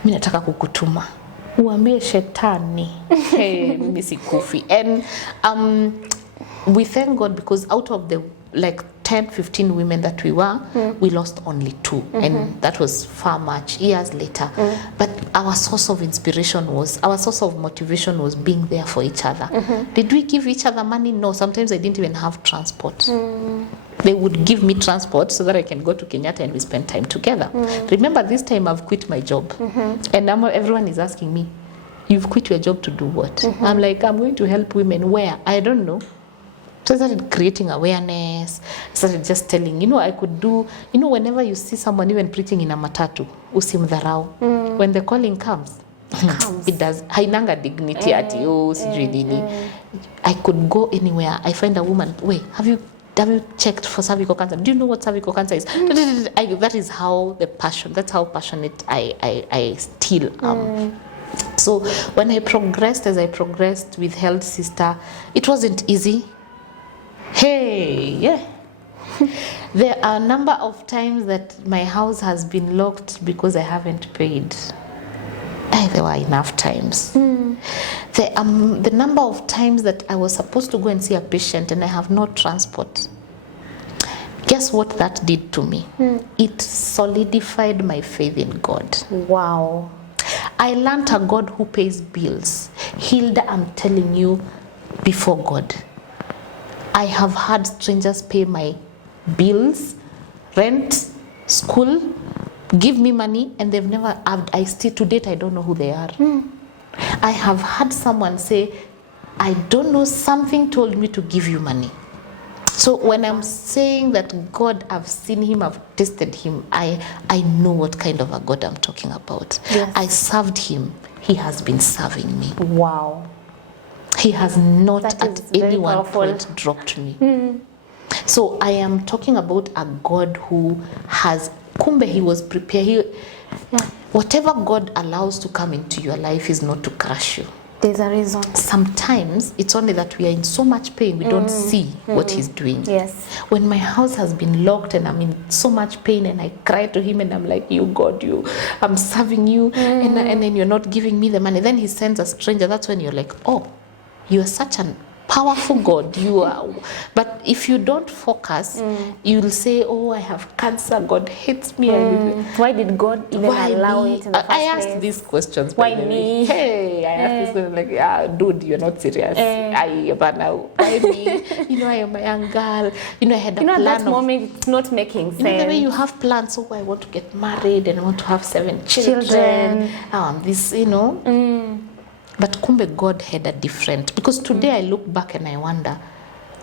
mimi nataka kukutuma. Uambie shetani. Hey, mimi sikufi. And we thank God because out of the like 10, 15 women that we were, we lost only 2. And that was far much years later. But our source of inspiration our source of motivation was being there for each other. Did we give each other money? No, sometimes I didn't even have transport. They would give me transport so that I can go to Kenyatta and we spend time together. Remember, this time I've quit my job. And now everyone is asking me, you've quit your job to do what? I'm like, I'm going to help women. Where? I don't know. So I started creating awareness. I started just telling, I could do, whenever you see someone even preaching in a matatu, usimdharau. When the calling comes, it does. Hainanga dignity at you, sijui nini. I could go anywhere. I find a woman, wait, have you have you checked for cervical cancer? Do you know what cervical cancer is? That is how that's how passionate I still am. So when as I progressed with Health Sister, it wasn't easy. Hey, yeah. There are a number of times that my house has been locked because I haven't paid. There were enough times. The number of times that I was supposed to go and see a patient and I have no transport. Guess what that did to me? It solidified my faith in God. Wow. I learned a God who pays bills. Hilda, I'm telling you, before God, I have had strangers pay my bills, rent, school, give me money, and they've never, to date, I don't know who they are. I have had someone say, I don't know, something told me to give you money. So when I'm saying that God, I've seen him, I've tested him, I know what kind of a God I'm talking about. Yes. I served him. He has been serving me. Wow. He has not at any one powerful. point dropped me. So I am talking about a God who has, he was prepared. Whatever God allows to come into your life is not to crush you. There's a reason. Sometimes it's only that we are in so much pain, we don't see what he's doing. Yes. When my house has been locked and I'm in so much pain and I cry to him and I'm like, you God, I'm serving you, and then you're not giving me the money. Then he sends a stranger. That's when you're like, oh, you are such a powerful God. You are. But if you don't focus, you'll say, oh, I have cancer. God hates me. Why did God even allow it in the first I place? asked these questions. Why me? Hey, I asked these questions like, dude, you're not serious. Why me? I am a young girl. I had a plan. At that moment, it's not making sense. The way you have plans, I want to get married and I want to have 7 children. But kumbe God had a different, because today I look back and I wonder,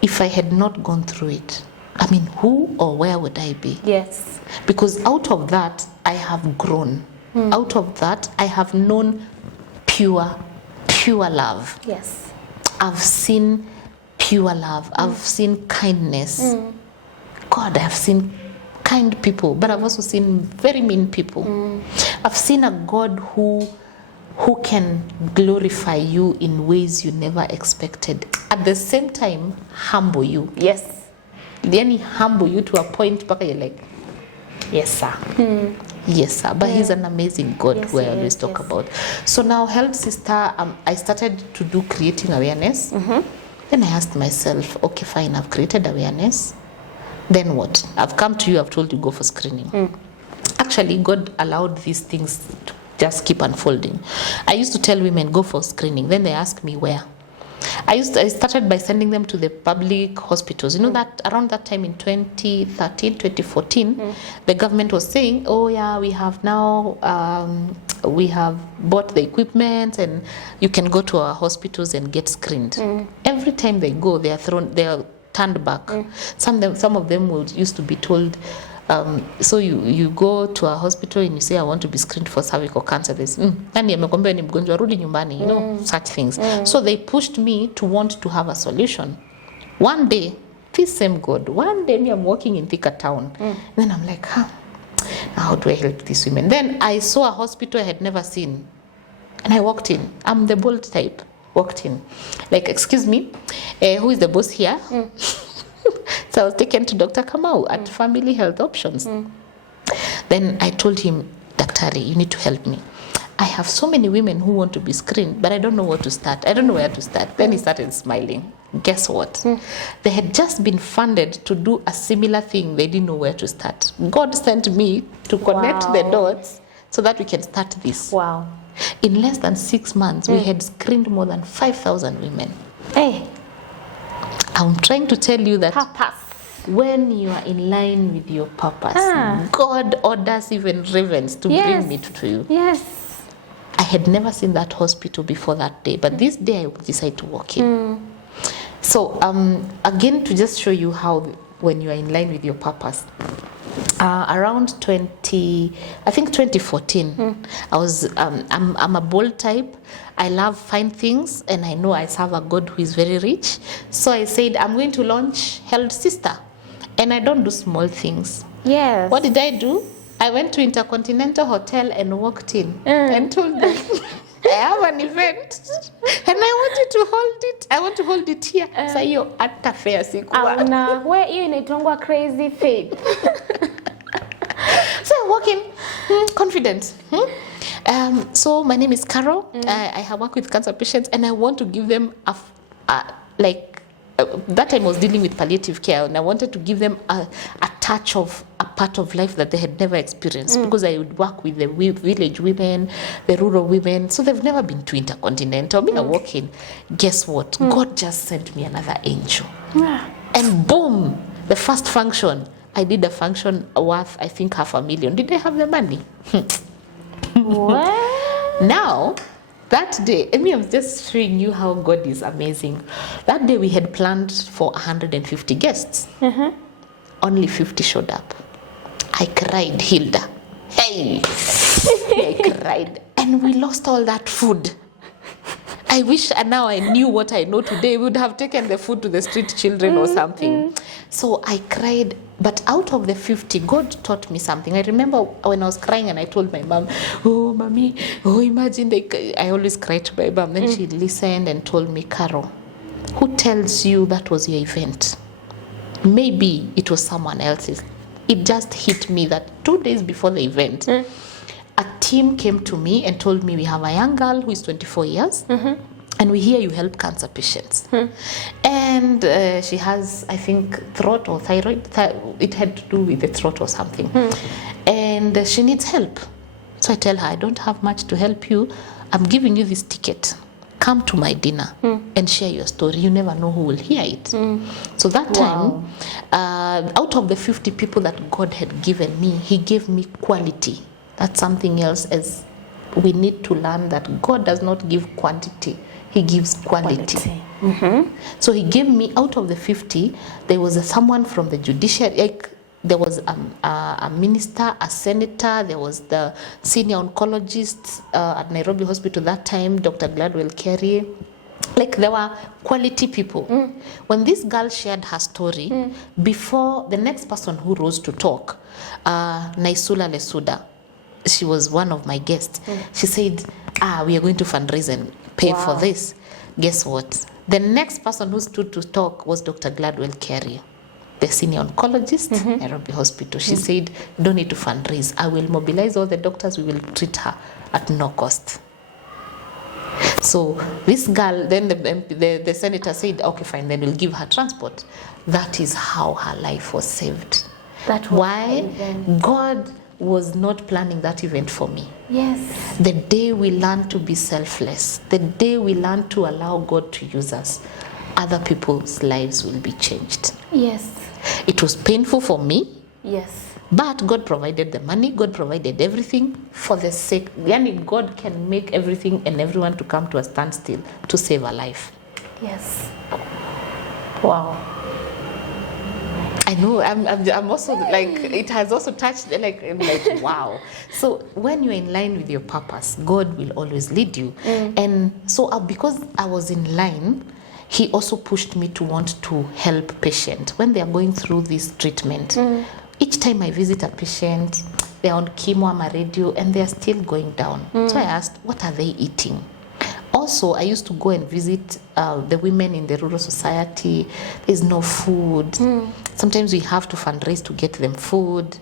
if I had not gone through it, who or where would I be? Yes. Because out of that, I have grown. Out of that, I have known pure love. Yes. I've seen pure love. I've seen kindness. God, I've seen kind people, but I've also seen very mean people. I've seen a God who can glorify you in ways you never expected. At the same time, humble you. Yes. Then he humble you to a point where you're like, yes, sir. Yes, sir. But he's an amazing God who I always talk about. So now, Health Sister, I started to do creating awareness. Then I asked myself, okay, fine, I've created awareness. Then what? I've come to you, I've told you go for screening. Actually, God allowed these things to just keep unfolding. I used to tell women, go for screening. Then they ask me where. I started by sending them to the public hospitals. That around that time in 2013, 2014, the government was saying, oh yeah, we have now, we have bought the equipment and you can go to our hospitals and get screened. Every time they go, they are turned back. Some of them used to be told, so you go to a hospital and you say, I want to be screened for cervical cancer. There's, nani amekwambia ni mgonjwa, rudi nyumbani, such things. So they pushed me to want to have a solution. One day, this same God, one day I'm walking in Thika town. Then I'm like, how do I help these women? Then I saw a hospital I had never seen. And I walked in. I'm the bold type. Walked in. Like, excuse me, who is the boss here? So I was taken to Dr. Kamau at Family Health Options. Then I told him, Daktari, you need to help me. I have so many women who want to be screened, but I don't know what to start. I don't know where to start. Then he started smiling. Guess what? They had just been funded to do a similar thing. They didn't know where to start. God sent me to connect the dots so that we can start this. Wow. In less than 6 months, we had screened more than 5,000 women. Hey. I'm trying to tell you that Purpose. when you are in line with your purpose, God orders even ravens to bring me to you. Yes. I had never seen that hospital before that day, but this day I decided to walk in. So again, to just show you how when you are in line with your purpose, Around 2014, I was, I'm a bold type. I love fine things, and I know I serve a God who is very rich. So I said, I'm going to launch Held Sister, and I don't do small things. Yes. What did I do? I went to Intercontinental Hotel and walked in and told them, I have an event and I want you to hold it. I want to hold it here. So you at fair sikuwa. Now, where you inaitangwa crazy faith. So I walk in confident. So my name is Carol. I have worked with cancer patients, and I want to give them that time I was dealing with palliative care, and I wanted to give them a touch of a part of life that they had never experienced, because I would work with the village women, the rural women, so they've never been to Intercontinental. I walk in, guess what? God just sent me another angel. And boom, the first function, I did a function worth, I think, $500,000. Did I have the money? What? Now, that day, I'm just showing you how God is amazing. That day we had planned for 150 guests. Only 50 showed up. I cried, Hildah. Hey! I cried. And we lost all that food. I wish now I knew what I know today. We would have taken the food to the street children or something. So I cried. But out of the 50, God taught me something. I remember when I was crying and I told my mom, oh, mommy, oh, imagine. I always cry to my mom. Then she listened and told me, Carol, who tells you that was your event? Maybe it was someone else's. It just hit me that 2 days before the event, a team came to me and told me, we have a young girl who is 24 years, and we hear you help cancer patients. And she has, I think, throat or thyroid. It had to do with the throat or something. And she needs help. So I tell her, I don't have much to help you. I'm giving you this ticket. Come to my dinner and share your story. You never know who will hear it. So that time, out of the 50 people that God had given me, He gave me quality. That's something else, as we need to learn that God does not give quantity. He gives quality. So He gave me, out of the 50, there was someone from the judiciary, like there was a minister, a senator, there was the senior oncologist at Nairobi Hospital that time, Dr. Gladwell Carey. Like, there were quality people. When this girl shared her story, before the next person who rose to talk, Naisula Lesuda, she was one of my guests. She said, we are going to fundraise and pay for this. Guess what? The next person who stood to talk was Dr. Gladwell Carey, the senior oncologist, Nairobi Hospital. She said, don't need to fundraise. I will mobilize all the doctors. We will treat her at no cost. So this girl, then the senator said, okay, fine, then we'll give her transport. That is how her life was saved. That was why God was not planning that event for me. Yes. The day we learn to be selfless, the day we learn to allow God to use us, other people's lives will be changed. Yes. It was painful for me. Yes. But God provided the money, God provided everything for the sake. Yani, God can make everything and everyone to come to a standstill to save a life. Yes. Wow. I know, I'm also like, it has also touched, like wow. So when you're in line with your purpose, God will always lead you. And so because I was in line, He also pushed me to want to help patients when they are going through this treatment. Each time I visit a patient, they're on chemo, I'm a radio, and they're still going down. So I asked, what are they eating? Also, I used to go and visit the women in the rural society. There's no food. Sometimes we have to fundraise to get them food.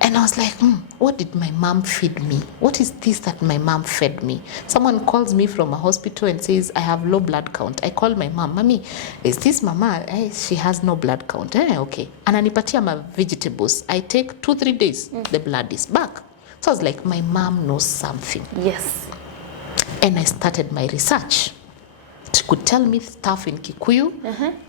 And I was like, what did my mom feed me? What is this that my mom fed me? Someone calls me from a hospital and says, I have low blood count. I call my mom, Mommy, is this mama? She has no blood count. Okay. And anipatia my vegetables. I take 2-3 days, the blood is back. So I was like, my mom knows something. Yes. And I started my research. She could tell me stuff in Kikuyu,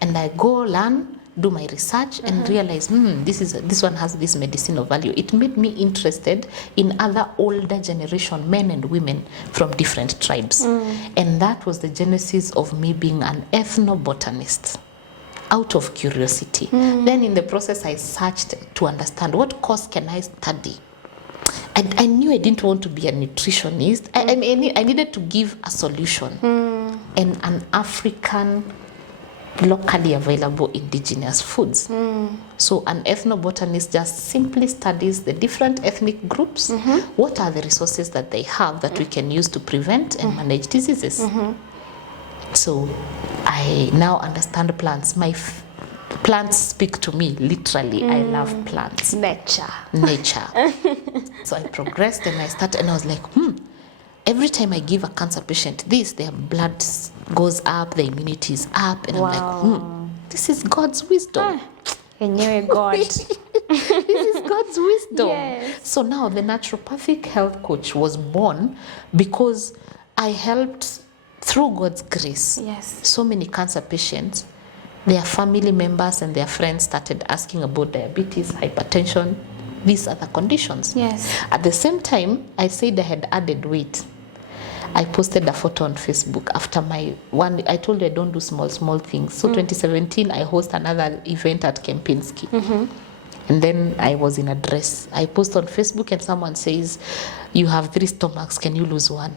and I go learn, do my research, and realize, this one has this medicinal value. It made me interested in other older generation men and women from different tribes. And that was the genesis of me being an ethnobotanist. out of curiosity. Then in the process, I searched to understand what course can I study. And I knew I didn't want to be a nutritionist. I needed to give a solution and an African, locally available indigenous foods. So an ethnobotanist just simply studies the different ethnic groups. What are the resources that they have that we can use to prevent and manage diseases? So I now understand plants. Plants speak to me, literally. I love plants. Nature. So I progressed and I was like, every time I give a cancer patient this, their blood goes up, their immunity is up. And I'm like, this is God's wisdom. God. This is God's wisdom. Yes. So now the naturopathic health coach was born because I helped, through God's grace, so many cancer patients, their family members and their friends started asking about diabetes, hypertension, these other conditions. At the same time, I said I had added weight. I posted a photo on Facebook after my one. I told you I don't do small things. So 2017, I host another event at Kempinski. And then I was in a dress. I post on Facebook and someone says, you have 3 stomachs, can you lose one?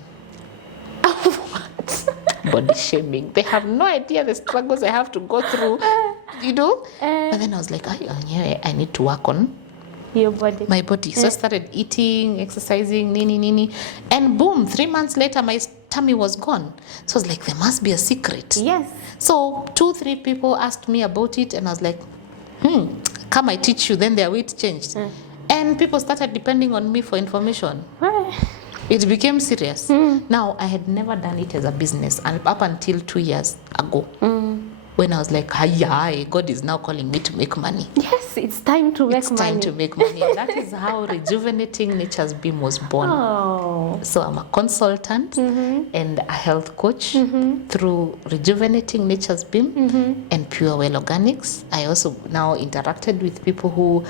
What? Body shaming. They have no idea the struggles I have to go through, you know? But then I was like, I need to work on my body. So I started eating, exercising, nini. And boom, 3 months later, my tummy was gone. So I was like, there must be a secret. So 2-3 people asked me about it, and I was like, come I teach you. Then their weight changed. And people started depending on me for information. It became serious. Now, I had never done it as a business, and up until 2 years ago, when I was like, hi, God is now calling me to make money. Yes, it's time to make money. It's time to make money. And that is how Rejuvenating Nature's Beam was born. So I'm a consultant and a health coach through Rejuvenating Nature's Beam and Pure Well Organics. I also now interacted with people who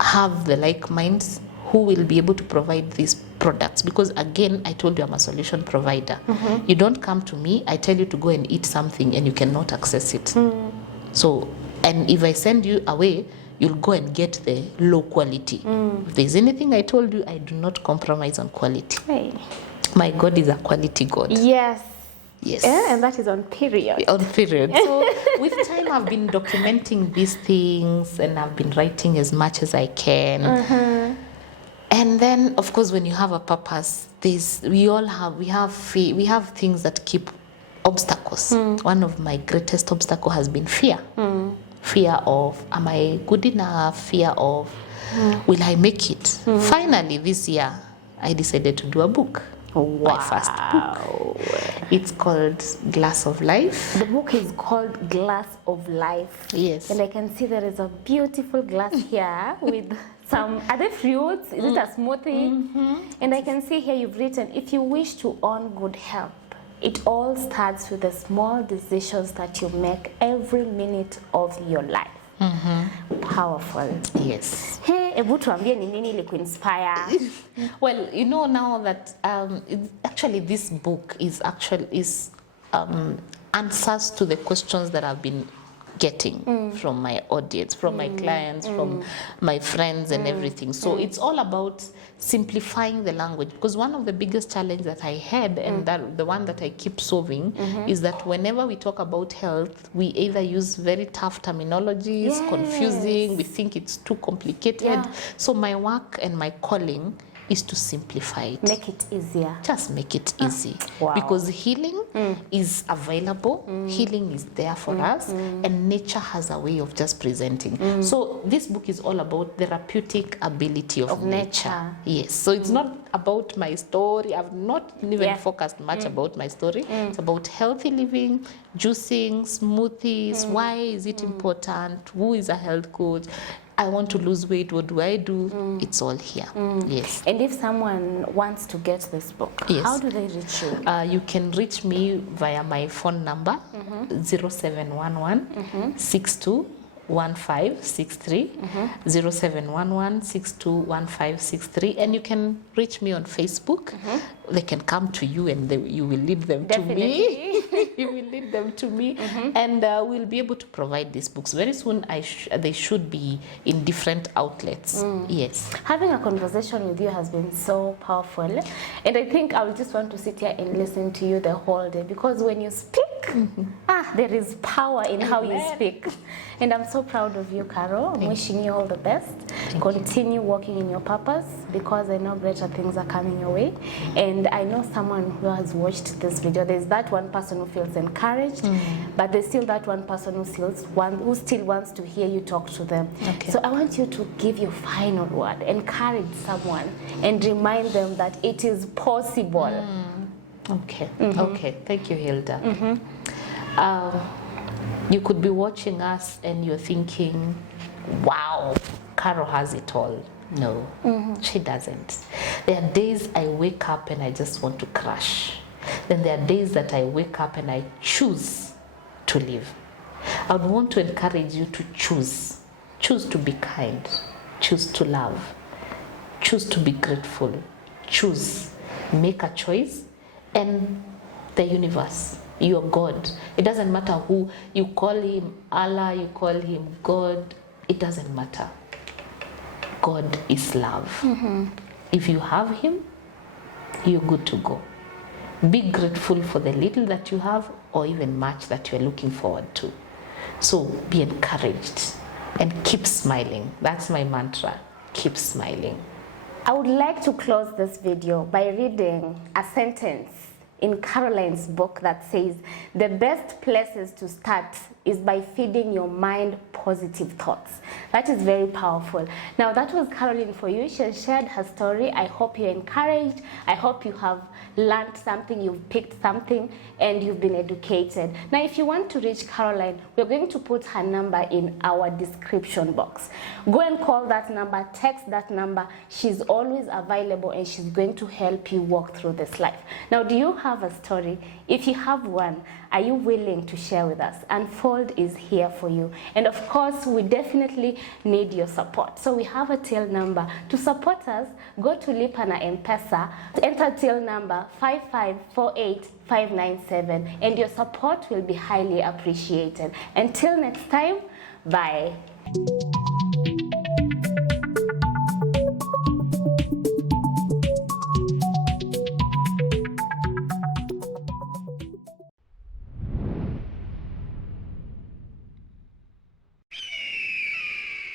have the like minds, who will be able to provide these products, because again, I told you I'm a solution provider. You don't come to me, I tell you to go and eat something and you cannot access it. So, and if I send you away, you'll go and get the low quality. If there's anything I told you, I do not compromise on quality. My God is a quality God. Yes. And that is on period. On period. So with time, I've been documenting these things and I've been writing as much as I can. And then, of course, when you have a purpose, we have things that keep obstacles. One of my greatest obstacles has been fear. Fear of, am I good enough? Fear of, will I make it? Finally, this year, I decided to do a book. My first book. It's called Glass of Life. The book is called Glass of Life. Yes. And I can see there is a beautiful glass here with some other fruits. Is it a smoothie? And I can see here you've written, if you wish to own good health, it all starts with the small decisions that you make every minute of your life. Powerful. Yes. Hey, ebu tuambie ni nini ilikuinspire? Well, you know now that actually this book is answers to the questions that I've been getting from my audience, from my clients, from my friends and everything. So it's all about simplifying the language, because one of the biggest challenges that I had and that the one that I keep solving is that whenever we talk about health, we either use very tough terminologies, confusing, we think it's too complicated. So my work and my calling is to simplify it. Make it easier. Just make it easy. Because healing is available, healing is there for us, and nature has a way of just presenting. So this book is all about the therapeutic ability of nature. Yes, so it's not about my story. I've not even focused much about my story. It's about healthy living, juicing, smoothies. Why is it important? Who is a health coach? I want to lose weight, what do I do? It's all here. Yes. And if someone wants to get this book, how do they reach you? You can reach me via my phone number, 0711 621563, 0711 621563, and you can reach me on Facebook. They can come to you and you will lead them to me. He will lead them to me, and we'll be able to provide these books very soon. They should be in different outlets. Yes. Having a conversation with you has been so powerful, and I think I will just want to sit here and listen to you the whole day, because when you speak, there is power in how you speak. And I'm so proud of you, Caro. I'm wishing you all the best. Continue working in your purpose, because I know greater things are coming your way. And I know someone who has watched this video. There's that one person who feels encouraged, but there's still that one person who still wants to hear you talk to them. Okay. So I want you to give your final word, encourage someone, and remind them that it is possible. Okay. Okay. Thank you, Hilda. You could be watching us and you're thinking, wow, Caro has it all. No, she doesn't. There are days I wake up and I just want to crash. Then there are days that I wake up and I choose to live. I would want to encourage you to choose. Choose to be kind. Choose to love. Choose to be grateful. Choose. Make a choice. And the universe, your God. It doesn't matter who you call him, Allah, you call him God. It doesn't matter. God is love. If you have him, you're good to go. Be grateful for the little that you have, or even much that you're looking forward to. So be encouraged and keep smiling. That's my mantra. Keep smiling. I would like to close this video by reading a sentence in Carolyne's book that says, the best places to start is by feeding your mind positive thoughts. That is very powerful. Now that was Carolyne for you. She shared her story. I hope you're encouraged. I hope you have learned something, you've picked something, and you've been educated. Now if you want to reach Carolyne, we're going to put her number in our description box. Go and call that number, text that number. She's always available and she's going to help you walk through this life. Now, do you have a story? If you have one, are you willing to share with us? Unfold is here for you. And of course, we definitely need your support. So we have a till number. To support us, go to Lipa na M-PESA, enter till number 5548597, and your support will be highly appreciated. Until next time, bye.